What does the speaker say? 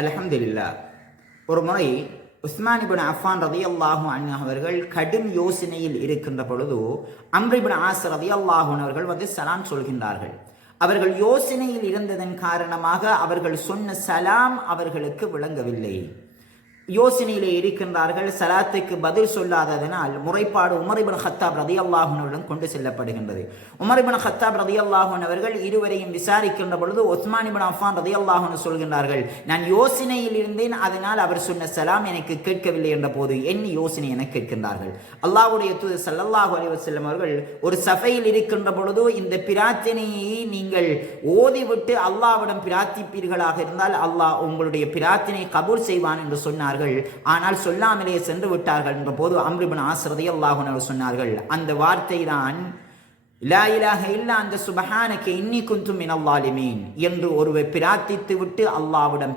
அல்ஹம்துலில்லாஹ். ஒரு முறை உஸ்மான் இப்னு அஃபான் ரலியல்லாஹு அன்ஹு அவர்கள் கடும் யோசனையில் இருக்கின்ற பொழுது அம்ர் இப்னு ஆஸ் ரலியல்லாஹு அன்ஹு அவர்கள் வந்து சலாம் சொல்கின்றார்கள். அவர்கள் யோசனையில் இருந்ததன் காரணமாக அவர்கள் சொன்ன சலாம் அவர்களுக்கு விளங்கவில்லை. யோசனையிலே இருக்கின்றார்கள். சலாத்துக்கு பதில் சொல்லாததனால் முறைப்பாடு உமர் இப்னு கத்தாப் ரலியல்லாஹு அன்ஹு அவர்களிடம் கொண்டு செல்லப்படுகின்றது. உமர் இப்னு கத்தாப் ரலியல்லாஹு அன்ஹு அவர்கள் இருவரையும் விசாரிக்கின்ற பொழுது உஸ்மான் இப்னு அஃபான் ரலியல்லாஹு அன்ஹு சொல்கின்றார்கள், நான் யோசனையில் இருந்தேன், அதனால் அவர் சொன்ன சலாம் எனக்கு கேட்கவில்லை என்ற போது என்ன யோசனை என கேட்கின்றார்கள். அல்லாஹ்வுடைய தூதர் ஸல்லல்லாஹு அலைஹி வஸல்லம் அவர்கள் ஒரு சஃபையில் இருக்கின்ற பொழுது இந்த பிரார்த்தனையை நீங்கள் ஓதிவிட்டு அல்லாஹ்விடம் பிரார்த்திப்பீர்களாக இருந்தால் அல்லாஹ் உங்களுடைய பிரார்த்தனை கபூல் செய்வான் என்று சொன்னார்கள். ஆனால் சொல்லாமலே சென்று விட்டார்கள் என்ற போது அம்ர் இப்னு ஆஸ் ரலியல்லாஹு அன்ஹு சொன்னார்கள், அந்த வார்த்தை தான் லா இலாஹ இல்லா அன்த சுப்ஹானக இன்னி குன்து மினல் ஸாலிமீன் என்று ஒருவர் பிரார்த்தித்து விட்டு அல்லாஹ்விடம்